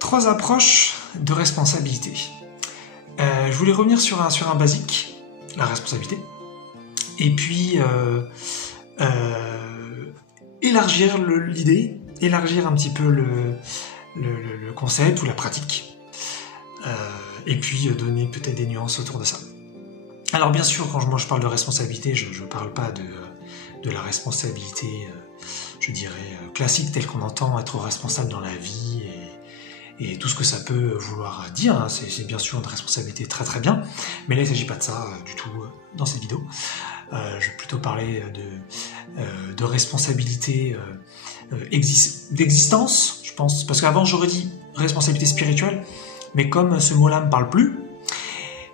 Trois approches de responsabilité. Je voulais revenir sur un basique, la responsabilité, et puis élargir l'idée, élargir un petit peu le concept ou la pratique, et puis donner peut-être des nuances autour de ça. Alors bien sûr, quand moi je parle de responsabilité, je ne parle pas de la responsabilité, je dirais, classique, telle qu'on entend être responsable dans la vie, et tout ce que ça peut vouloir dire, hein. C'est bien sûr une responsabilité très très bien, mais là il ne s'agit pas de ça du tout dans cette vidéo. Je vais plutôt parler de responsabilité d'existence, je pense, parce qu'avant j'aurais dit responsabilité spirituelle, mais comme ce mot-là ne me parle plus,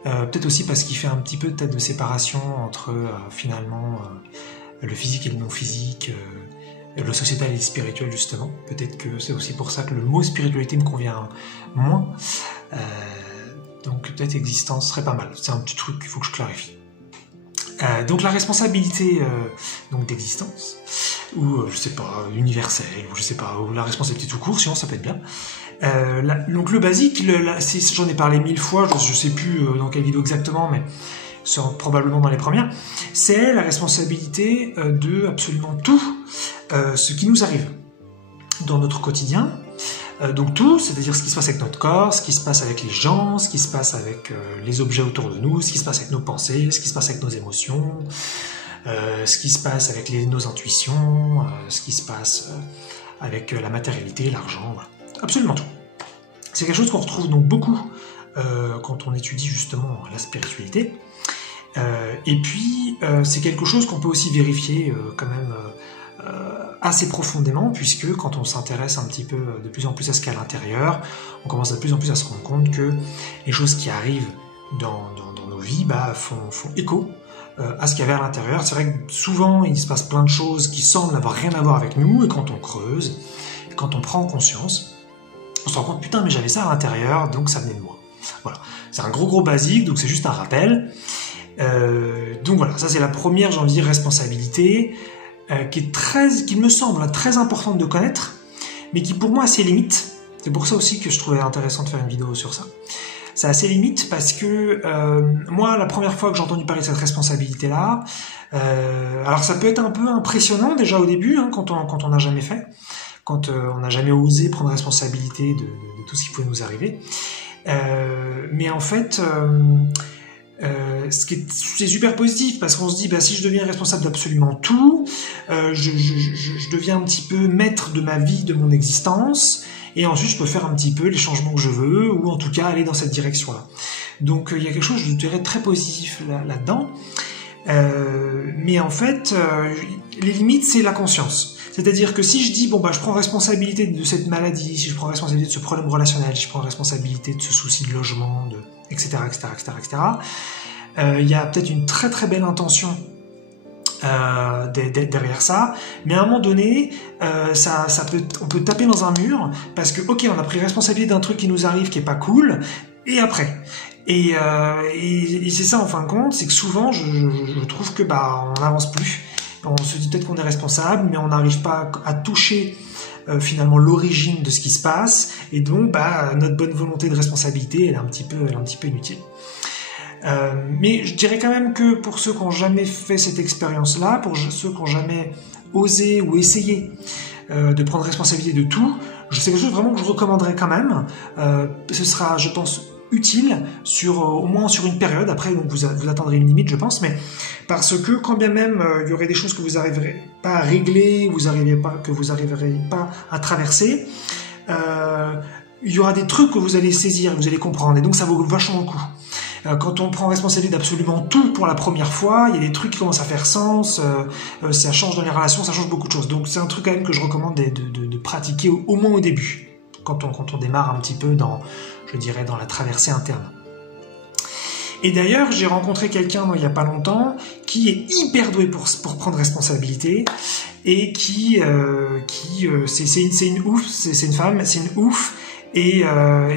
peut-être aussi parce qu'il fait un petit peu peut-être de séparation entre finalement le physique et le non-physique, le sociétal et le spirituel justement. Peut-être que c'est aussi pour ça que le mot spiritualité me convient moins. Donc peut-être existence serait pas mal. C'est un petit truc qu'il faut que je clarifie. Donc la responsabilité donc d'existence, ou je sais pas, universelle, ou je sais pas, ou la responsabilité tout court, sinon ça peut être bien. Donc le basique, j'en ai parlé 1000 fois, je sais plus dans quelle vidéo exactement, mais probablement dans les premières, c'est la responsabilité de absolument tout ce qui nous arrive dans notre quotidien. Donc tout, c'est-à-dire ce qui se passe avec notre corps, ce qui se passe avec les gens, ce qui se passe avec les objets autour de nous, ce qui se passe avec nos pensées, ce qui se passe avec nos émotions, ce qui se passe avec nos intuitions, ce qui se passe avec la matérialité, l'argent, voilà. Absolument tout. C'est quelque chose qu'on retrouve donc beaucoup quand on étudie justement la spiritualité. Et puis, c'est quelque chose qu'on peut aussi vérifier quand même assez profondément, puisque quand on s'intéresse un petit peu de plus en plus à ce qu'il y a à l'intérieur, on commence de plus en plus à se rendre compte que les choses qui arrivent dans nos vies font écho à ce qu'il y avait à l'intérieur. C'est vrai que souvent, il se passe plein de choses qui semblent n'avoir rien à voir avec nous, et quand on creuse, quand on prend conscience, on se rend compte, putain, mais j'avais ça à l'intérieur, donc ça venait de moi. Voilà. C'est un gros basique, donc c'est juste un rappel. Donc voilà, ça c'est la première, j'ai envie de dire, responsabilité, qui me semble très importante de connaître, mais qui pour moi a ses limites. C'est pour ça aussi que je trouvais intéressant de faire une vidéo sur ça. Ça a ses limites parce que moi, la première fois que j'ai entendu parler de cette responsabilité-là, alors ça peut être un peu impressionnant déjà au début, hein, quand on n'a jamais fait, quand on n'a jamais osé prendre responsabilité de tout ce qui pouvait nous arriver. Mais en fait, c'est super positif parce qu'on se dit, si je deviens responsable d'absolument tout, je deviens un petit peu maître de ma vie, de mon existence, et ensuite je peux faire un petit peu les changements que je veux, ou en tout cas aller dans cette direction-là. Donc il y a quelque chose, je dirais, très positif là-dedans. Mais en fait, les limites, c'est la conscience. C'est-à-dire que si je dis, je prends responsabilité de cette maladie, si je prends responsabilité de ce problème relationnel, si je prends responsabilité de ce souci de logement, etc., il y a peut-être une très très belle intention derrière ça, mais à un moment donné, on peut taper dans un mur, parce que, ok, on a pris responsabilité d'un truc qui nous arrive, qui est pas cool, et après. Et c'est ça, en fin de compte, c'est que souvent, je trouve que on n'avance plus. On se dit peut-être qu'on est responsable, mais on n'arrive pas à toucher finalement l'origine de ce qui se passe, et donc notre bonne volonté de responsabilité, elle est un petit peu inutile. Mais je dirais quand même que pour ceux qui n'ont jamais fait cette expérience-là, pour ceux qui n'ont jamais osé ou essayé de prendre responsabilité de tout, c'est quelque chose vraiment que je recommanderais quand même. Ce sera, je pense, utile au moins sur une période. Après, donc vous atteindrez une limite, je pense, mais parce que quand bien même il y aurait des choses que vous n'arriverez pas à régler, que vous n'arriverez pas à traverser, il y aura des trucs que vous allez saisir, vous allez comprendre, et donc ça vaut vachement le coup. Quand on prend responsabilité d'absolument tout pour la première fois, il y a des trucs qui commencent à faire sens, ça change dans les relations, ça change beaucoup de choses. Donc c'est un truc quand même que je recommande de pratiquer au moins au début, quand on démarre un petit peu dans la traversée interne. Et d'ailleurs, j'ai rencontré quelqu'un il n'y a pas longtemps qui est hyper doué pour prendre responsabilité, et c'est une ouf, c'est une femme, c'est une ouf, et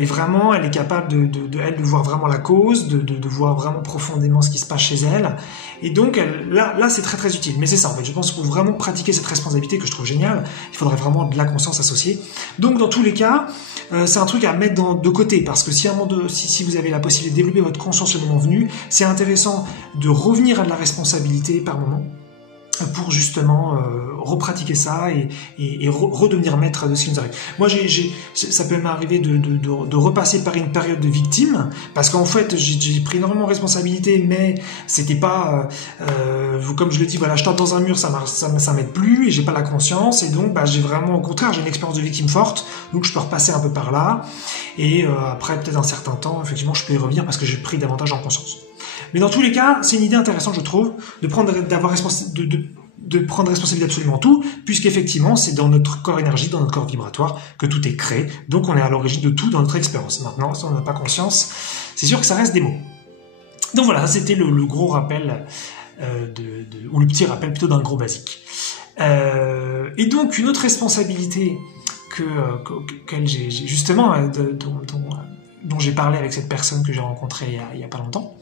vraiment elle est capable de voir vraiment la cause, de voir vraiment profondément ce qui se passe chez elle, et donc là c'est très très utile. Mais c'est ça en fait, je pense qu'il faut vraiment pratiquer cette responsabilité que je trouve géniale. Il faudrait vraiment de la conscience associée. Donc dans tous les cas, c'est un truc à mettre de côté, parce que si vous avez la possibilité de développer votre conscience le moment venu, c'est intéressant de revenir à de la responsabilité par moment, pour justement repratiquer ça et redevenir maître de ce qui nous arrive. Moi, ça peut m'arriver de repasser par une période de victime, parce qu'en fait, j'ai pris énormément de responsabilités, mais c'était pas, comme je le dis, voilà, je tape dans un mur, ça m'aide plus, et j'ai pas la conscience, et donc, j'ai vraiment, au contraire, j'ai une expérience de victime forte, donc je peux repasser un peu par là, et après, peut-être un certain temps, effectivement, je peux y revenir parce que j'ai pris davantage en conscience. Mais dans tous les cas, c'est une idée intéressante, je trouve, de prendre responsabilité absolument tout, puisqu'effectivement, c'est dans notre corps énergie, dans notre corps vibratoire, que tout est créé. Donc, on est à l'origine de tout dans notre expérience. Maintenant, si on n'a pas conscience, c'est sûr que ça reste des mots. Donc voilà, c'était le gros rappel, ou le petit rappel plutôt d'un gros basique. Et donc, une autre responsabilité qu'elle j'ai justement, dont j'ai parlé avec cette personne que j'ai rencontrée il y a pas longtemps,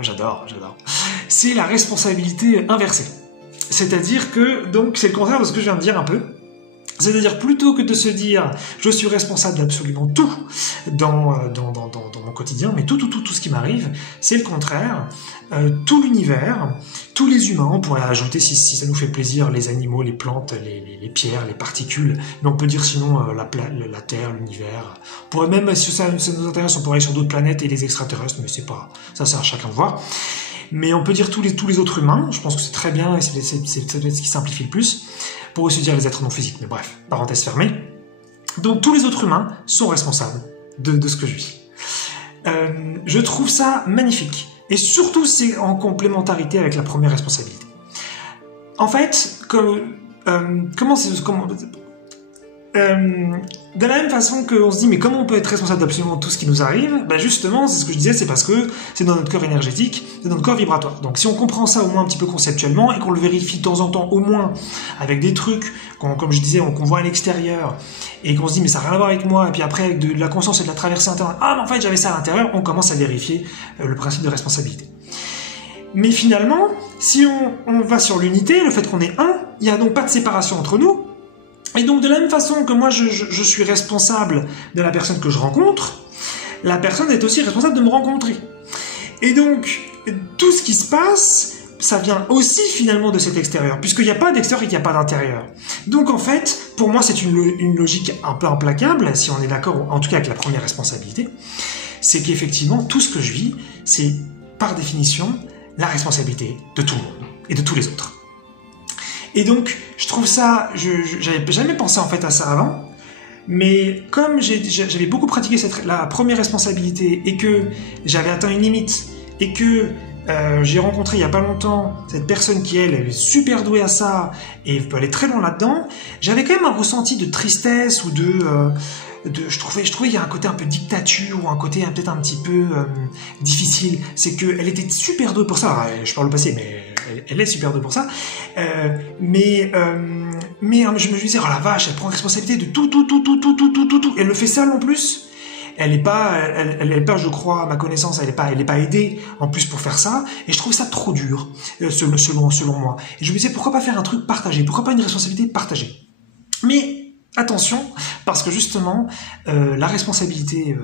j'adore, c'est la responsabilité inversée. C'est-à-dire que, donc, c'est le contraire de ce que je viens de dire un peu. C'est-à-dire, plutôt que de se dire « je suis responsable d'absolument tout dans mon quotidien, mais tout ce qui m'arrive », c'est le contraire. Tout l'univers, tous les humains, on pourrait ajouter, si ça nous fait plaisir, les animaux, les plantes, les pierres, les particules, mais on peut dire sinon la Terre, l'univers. On pourrait même, si ça nous intéresse, on pourrait aller sur d'autres planètes et les extraterrestres, mais c'est pas, ça à chacun de voir. Mais on peut dire tous les autres humains, je pense que c'est très bien, et c'est peut-être ce qui simplifie le plus. On pourrait aussi dire les êtres non physiques, mais bref, parenthèse fermée. Donc tous les autres humains sont responsables de ce que je vis. Je trouve ça magnifique. Et surtout, c'est en complémentarité avec la première responsabilité. En fait, de la même façon qu'on se dit mais comment on peut être responsable d'absolument tout ce qui nous arrive, justement c'est ce que je disais, c'est parce que c'est dans notre corps énergétique, c'est dans notre corps vibratoire. Donc si on comprend ça au moins un petit peu conceptuellement et qu'on le vérifie de temps en temps au moins avec des trucs comme je disais, qu'on voit à l'extérieur et qu'on se dit mais ça n'a rien à voir avec moi, et puis après avec de la conscience et de la traversée interne, ah mais en fait j'avais ça à l'intérieur, on commence à vérifier le principe de responsabilité. Mais finalement, si on va sur l'unité, le fait qu'on est un, il n'y a donc pas de séparation entre nous. Et donc de la même façon que moi je suis responsable de la personne que je rencontre, la personne est aussi responsable de me rencontrer. Et donc tout ce qui se passe, ça vient aussi finalement de cet extérieur, puisqu'il n'y a pas d'extérieur et qu'il n'y a pas d'intérieur. Donc en fait, pour moi c'est une logique un peu implacable, si on est d'accord, en tout cas avec la première responsabilité, c'est qu'effectivement tout ce que je vis, c'est par définition la responsabilité de tout le monde et de tous les autres. Et donc, je trouve ça, j'avais jamais pensé en fait à ça avant, mais comme j'avais beaucoup pratiqué la première responsabilité et que j'avais atteint une limite et que j'ai rencontré il y a pas longtemps cette personne qui elle est super douée à ça et peut aller très loin là-dedans, j'avais quand même un ressenti de tristesse ou je trouvais il y a un côté un peu dictature ou un côté peut-être un petit peu difficile. C'est qu'elle était super douée pour ça. Alors, je parle au passé, mais elle est super douée pour ça. Mais je me disais, oh la vache, elle prend responsabilité de tout. Elle le fait seule en plus. Elle est pas, je crois, à ma connaissance, elle est pas aidée en plus pour faire ça. Et je trouvais ça trop dur, selon moi. Et je me disais, pourquoi pas faire un truc partagé? Pourquoi pas une responsabilité partagée? Mais attention, parce que justement, la responsabilité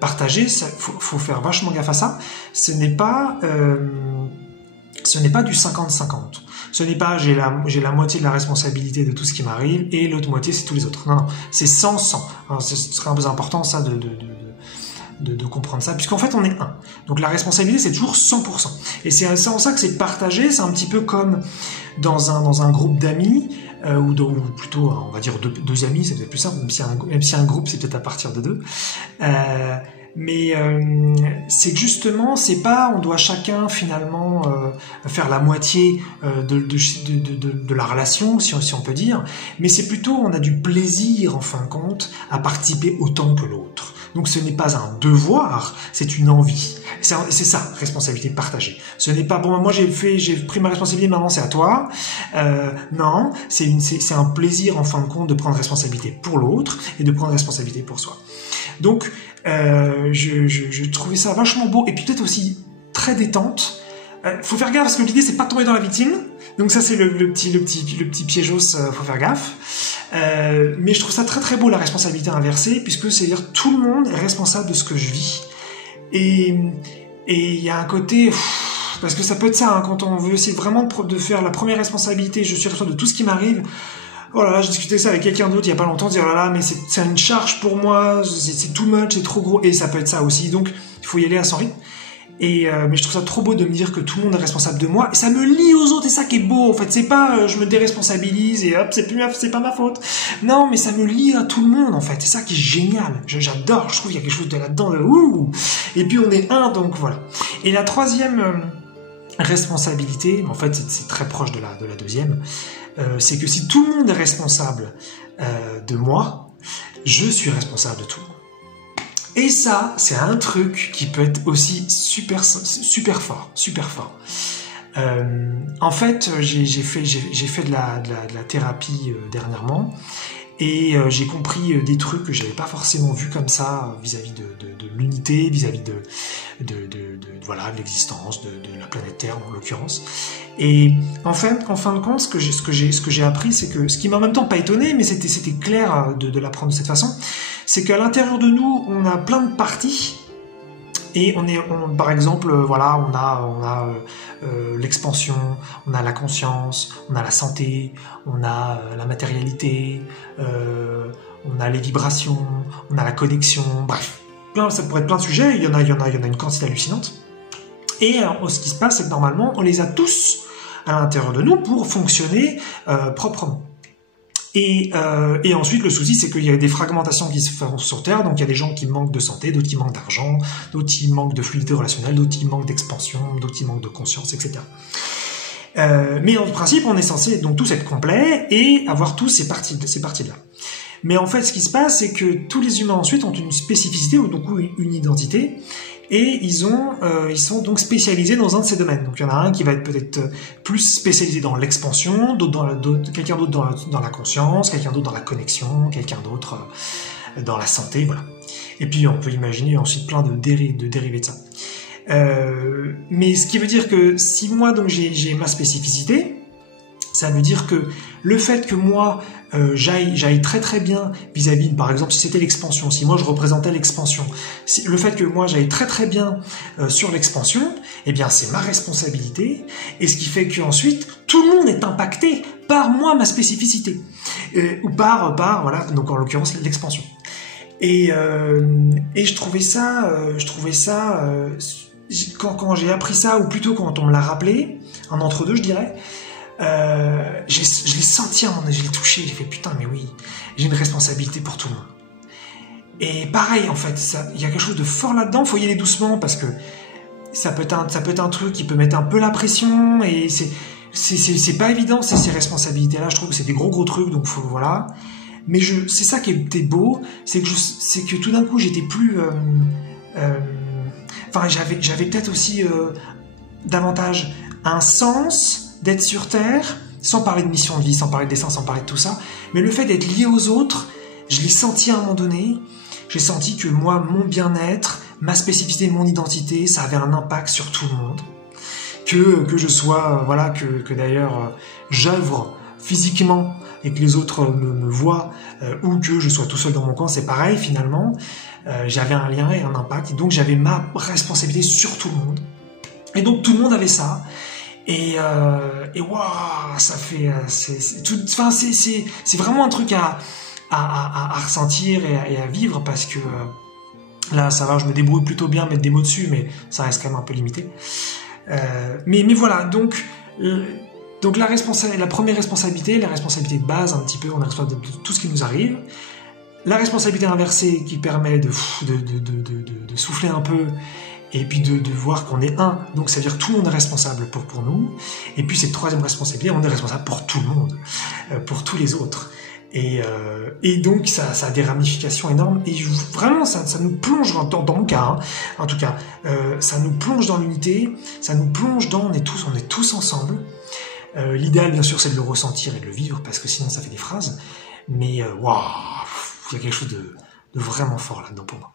partagée, faut faire vachement gaffe à ça. Ce n'est pas du 50-50. Ce n'est pas j'ai la moitié de la responsabilité de tout ce qui m'arrive et l'autre moitié c'est tous les autres. Non, c'est 100-100. Alors, ce serait un peu important ça de comprendre ça, puisqu'en fait on est un. Donc la responsabilité c'est toujours 100%. Et c'est en ça que c'est partagé, c'est un petit peu comme dans un groupe d'amis, ou plutôt on va dire deux amis, c'est peut-être plus simple, même si un groupe c'est peut-être à partir de deux. Mais c'est que justement, c'est pas on doit chacun finalement faire la moitié de la relation, si on peut dire, mais c'est plutôt on a du plaisir en fin de compte à participer autant que l'autre. Donc ce n'est pas un devoir, c'est une envie. C'est ça, responsabilité partagée. Ce n'est pas, bon, moi j'ai pris ma responsabilité, maintenant c'est à toi. Non, c'est un plaisir en fin de compte de prendre responsabilité pour l'autre et de prendre responsabilité pour soi. Donc, je trouvais ça vachement beau et puis peut-être aussi très détente. Faut faire gaffe parce que l'idée c'est pas de tomber dans la victime. Donc ça c'est le petit piégeos, faut faire gaffe. Mais je trouve ça très très beau la responsabilité inversée puisque c'est-à-dire tout le monde est responsable de ce que je vis. Et il y a un côté parce que ça peut être ça hein, quand on veut essayer vraiment de faire la première responsabilité, je suis responsable de tout ce qui m'arrive. Oh là là, j'ai discuté ça avec quelqu'un d'autre il y a pas longtemps, dire oh là là, mais c'est une charge pour moi, c'est too much, c'est trop gros, et ça peut être ça aussi, donc il faut y aller à son rythme. Mais je trouve ça trop beau de me dire que tout le monde est responsable de moi, et ça me lie aux autres, et ça qui est beau, en fait, c'est pas je me déresponsabilise et hop, c'est pas ma faute. Non, mais ça me lie à tout le monde, en fait, c'est ça qui est génial, j'adore, je trouve qu'il y a quelque chose de là-dedans, ouh. Et puis on est un, donc voilà. Et la troisième responsabilité, en fait c'est très proche de la deuxième, c'est que si tout le monde est responsable de moi, je suis responsable de tout. Et ça, c'est un truc qui peut être aussi super fort. En fait, j'ai fait de la thérapie dernièrement et j'ai compris des trucs que j'avais pas forcément vus comme ça vis-à-vis de l'unité, vis-à-vis de l'existence de la planète Terre en l'occurrence. Et en fin de compte, ce que j'ai appris, c'est que ce qui m'a en même temps pas étonné, mais c'était clair de l'apprendre de cette façon, c'est qu'à l'intérieur de nous, on a plein de parties. Et par exemple, voilà, on a l'expansion, on a la conscience, on a la santé, on a la matérialité, on a les vibrations, on a la connexion, bref, ça pourrait être plein de sujets. Il y en a une quantité hallucinante. Et alors, ce qui se passe, c'est que normalement, on les a tous à l'intérieur de nous pour fonctionner proprement. Et ensuite, le souci, c'est qu'il y a des fragmentations qui se font sur Terre, donc il y a des gens qui manquent de santé, d'autres qui manquent d'argent, d'autres qui manquent de fluidité relationnelle, d'autres qui manquent d'expansion, d'autres qui manquent de conscience, etc. Mais en principe, on est censé donc tous être complets et avoir tous ces parties-là. Mais en fait, ce qui se passe, c'est que tous les humains ensuite ont une spécificité, ou donc une identité, et ils sont donc spécialisés dans un de ces domaines. Donc il y en a un qui va être peut-être plus spécialisé dans l'expansion, quelqu'un d'autre dans la conscience, quelqu'un d'autre dans la connexion, quelqu'un d'autre dans la santé, voilà. Et puis on peut imaginer ensuite plein de dérivés de ça. Mais ce qui veut dire que si moi donc j'ai ma spécificité, ça veut dire que le fait que moi j'aille très très bien vis-à-vis, par exemple, si c'était l'expansion, si moi je représentais l'expansion, le fait que moi j'aille très très bien sur l'expansion, eh bien c'est ma responsabilité, et ce qui fait qu'ensuite tout le monde est impacté par moi, ma spécificité, ou par voilà, donc en l'occurrence l'expansion. Et je trouvais ça quand j'ai appris ça, ou plutôt quand on me l'a rappelé, un entre-deux je dirais, je l'ai senti à un moment donné, je l'ai touché, j'ai fait putain mais oui, j'ai une responsabilité pour tout le monde. Et pareil en fait, il y a quelque chose de fort là-dedans, faut y aller doucement parce que ça peut être un truc qui peut mettre un peu la pression et c'est pas évident ces responsabilités-là, je trouve que c'est des gros trucs, donc faut, voilà. Mais c'est ça qui était beau, c'est que tout d'un coup j'étais plus enfin j'avais peut-être aussi davantage un sens d'être sur Terre, sans parler de mission de vie, sans parler de dessin, sans parler de tout ça, mais le fait d'être lié aux autres, je l'ai senti à un moment donné, j'ai senti que moi, mon bien-être, ma spécificité, mon identité, ça avait un impact sur tout le monde. Que je sois, voilà, que d'ailleurs j'œuvre physiquement et que les autres me voient, ou que je sois tout seul dans mon coin, c'est pareil finalement, j'avais un lien et un impact, et donc j'avais ma responsabilité sur tout le monde. Et donc tout le monde avait ça. Et waouh, ça fait, c'est vraiment un truc à ressentir et à vivre parce que là, ça va, je me débrouille plutôt bien à mettre des mots dessus, mais ça reste quand même un peu limité. Mais voilà, donc la première responsabilité, la responsabilité de base, un petit peu, on est responsable de tout ce qui nous arrive. La responsabilité inversée qui permet de souffler un peu et puis de voir qu'on est un, donc ça veut dire que tout le monde est responsable pour nous, et puis cette troisième responsabilité, on est responsable pour tout le monde, pour tous les autres. Et donc ça a des ramifications énormes et vraiment ça nous plonge dans mon cas, hein, en tout cas, ça nous plonge dans l'unité, ça nous plonge dans on est tous ensemble. L'idéal bien sûr c'est de le ressentir et de le vivre parce que sinon ça fait des phrases, mais waouh, il y a quelque chose de vraiment fort là-dedans pour moi.